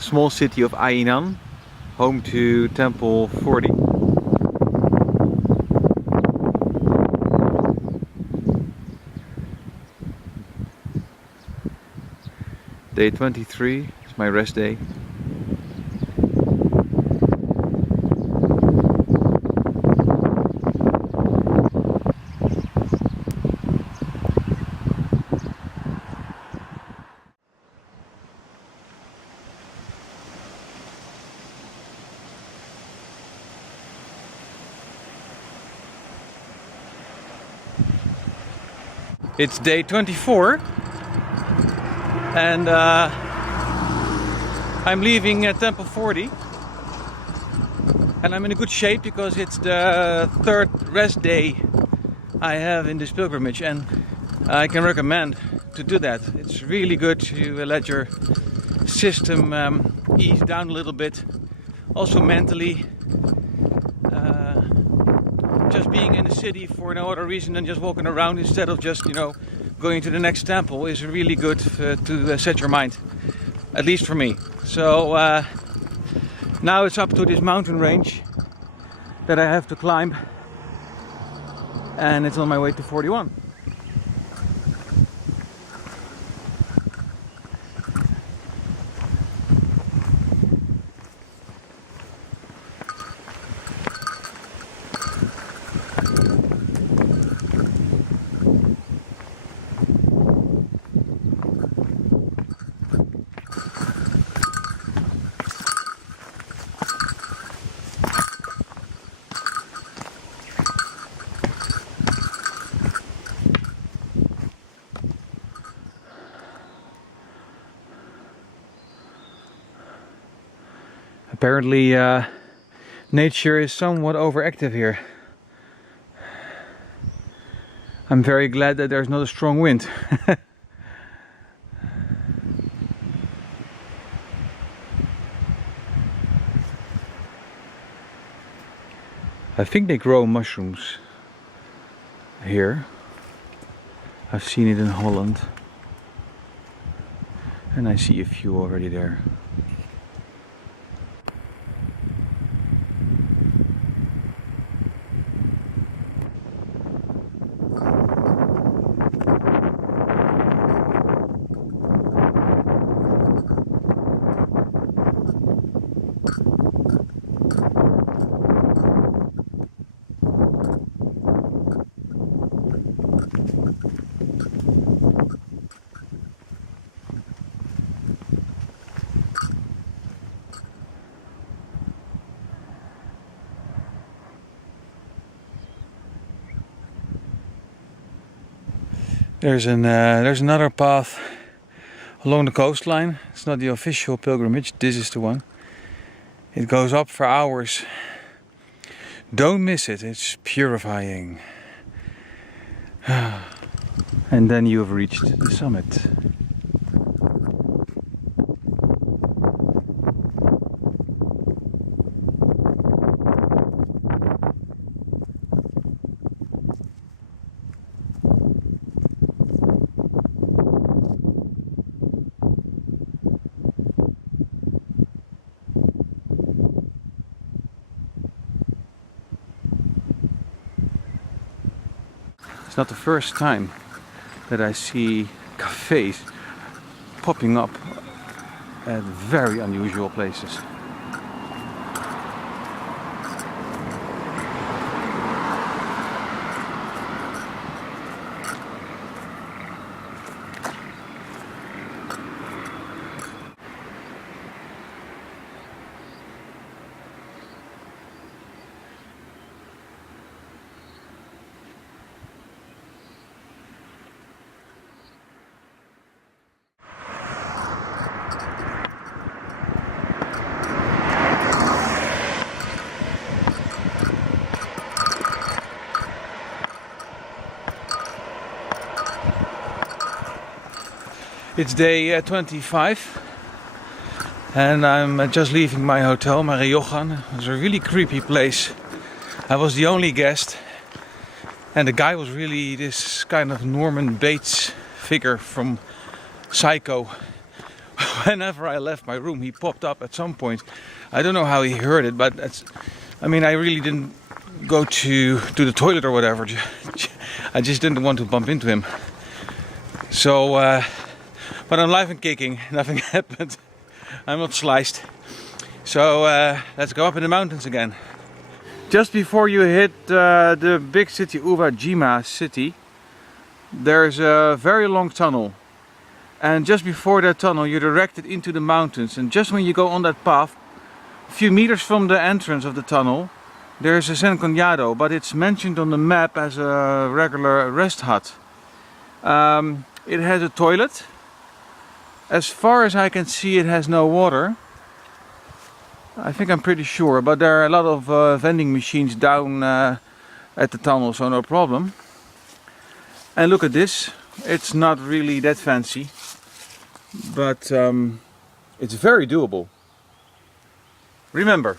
small city of Ainan, home to Temple 40. Day 23 is my rest day. It's day 24 and I'm leaving Temple 40 and I'm in a good shape because it's the third rest day I have in this pilgrimage, and I can recommend to do that. It's really good to let your system ease down a little bit, also mentally. Just being in the city for no other reason than just walking around instead of just, going to the next temple is really good to set your mind, at least for me. So now it's up to this mountain range that I have to climb, and it's on my way to 41. Apparently nature is somewhat overactive here. I'm very glad that there's not a strong wind. I think they grow mushrooms here. I've seen it in Holland. And I see a few already there. There's another path along the coastline. It's not the official pilgrimage, this is the one. It goes up for hours. Don't miss it, it's purifying. And then you have reached the summit. It's not the first time that I see cafes popping up at very unusual places. It's day 25 and I'm just leaving my hotel, my Ryokan. It was a really creepy place. I was the only guest and the guy was really this kind of Norman Bates figure from Psycho. whenever I left my room, he popped up at some point. I don't know how he heard it, but that's, I mean, I really didn't go to the toilet or whatever. I just didn't want to bump into him. So, but I'm alive and kicking. Nothing happened. I'm not sliced. So let's go up in the mountains again. Just before you hit the big city, Uwajima city, there's a very long tunnel. And just before that tunnel, you're directed into the mountains. And just when you go on that path, a few meters from the entrance of the tunnel, there's a Senkonjado, but it's mentioned on the map as a regular rest hut. It has a toilet. As far as I can see, it has no water. I think I'm pretty sure, but there are a lot of vending machines down at the tunnel, so no problem. And look at this. It's not really that fancy, but it's very doable. Remember,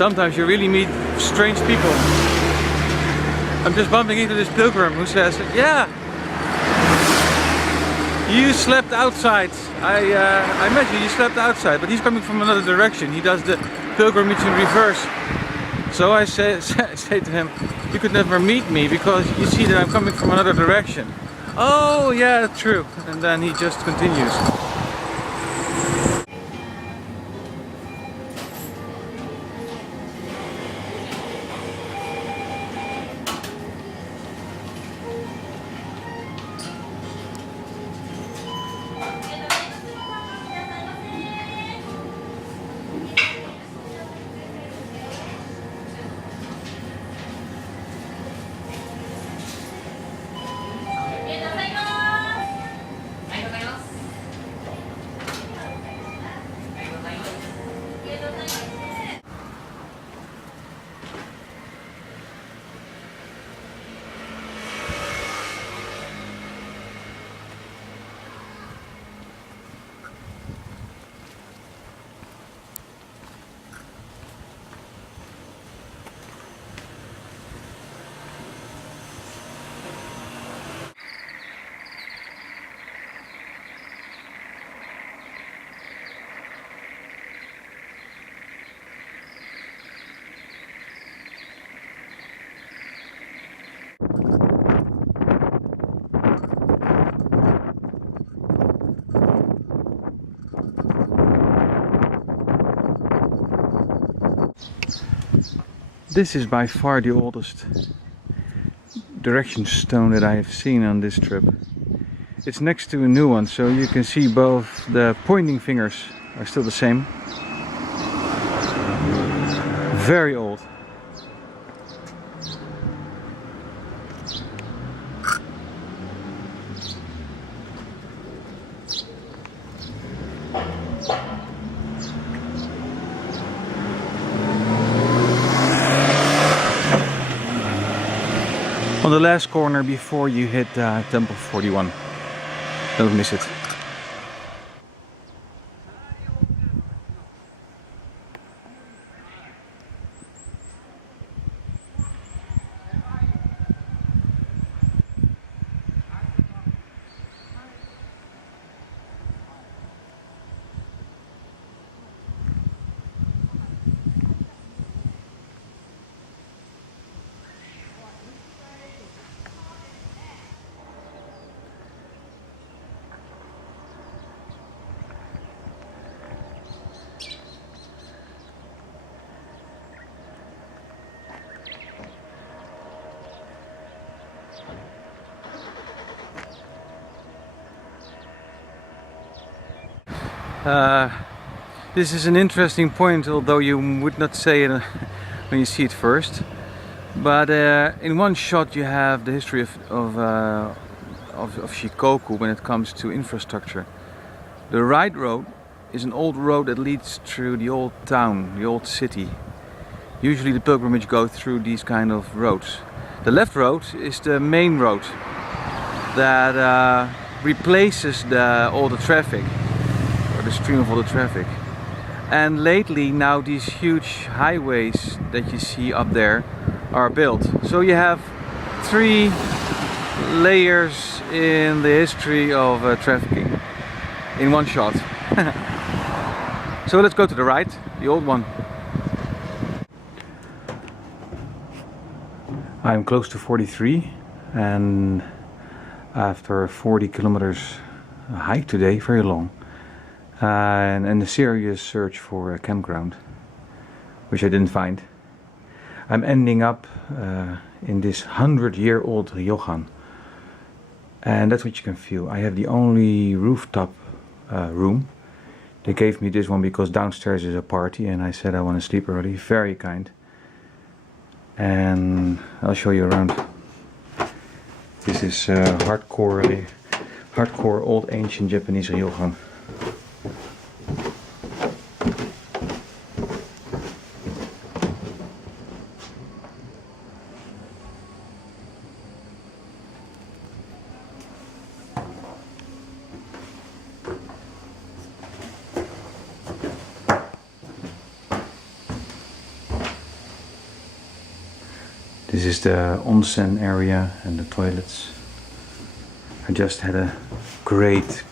sometimes you really meet strange people. I'm just bumping into this pilgrim who says, yeah, you slept outside. I imagine you slept outside, but he's coming from another direction. He does the pilgrimage in reverse. So I say to him, you could never meet me because you see that I'm coming from another direction. Oh yeah, true. And then he just continues. This is by far the oldest direction stone that I have seen on this trip. It's next to a new one, so you can see both the pointing fingers are still the same. Very old. On the last corner before you hit Temple 41. Don't miss it. This is an interesting point, although you would not say it when you see it first. But in one shot you have the history of Shikoku when it comes to infrastructure. The right road is an old road that leads through the old town, the old city. Usually the pilgrimage go through these kind of roads. The left road is the main road that replaces all the traffic, or the stream of all the traffic. And lately now these huge highways that you see up there are built. So you have 3 layers in the history of trafficking in one shot. So let's go to the right, the old one. I'm close to 43 and after 40 kilometers hike today, very long, and a serious search for a campground, which I didn't find, I'm ending up in this 100-year-old Ryokan. And that's what you can feel. I have the only rooftop room. They gave me this one because downstairs is a party and I said I want to sleep early. Very kind. And I'll show you around. This is hardcore old ancient Japanese Ryokan. This is the onsen area and the toilets. I just had a great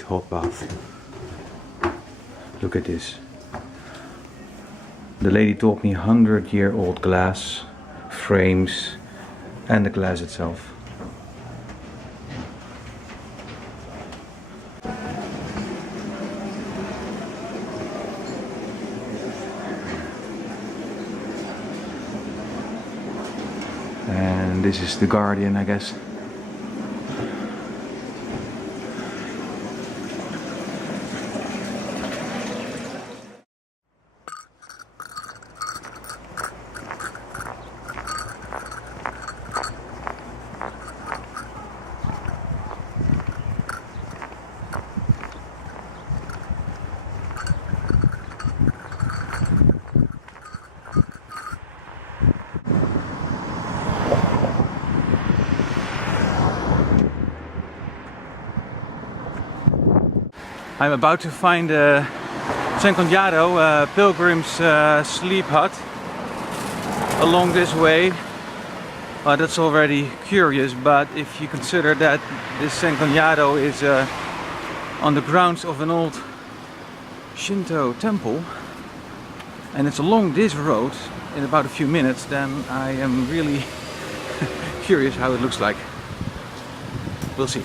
hot bath. Look at this. The lady told me 100-year-old glass, frames, and the glass itself. And this is the Guardian, I guess. I'm about to find a Senkonyado, pilgrim's sleep hut along this way. That's already curious, but if you consider that this Senkonyado is on the grounds of an old Shinto temple and it's along this road in about a few minutes, then I am really curious how it looks like. We'll see.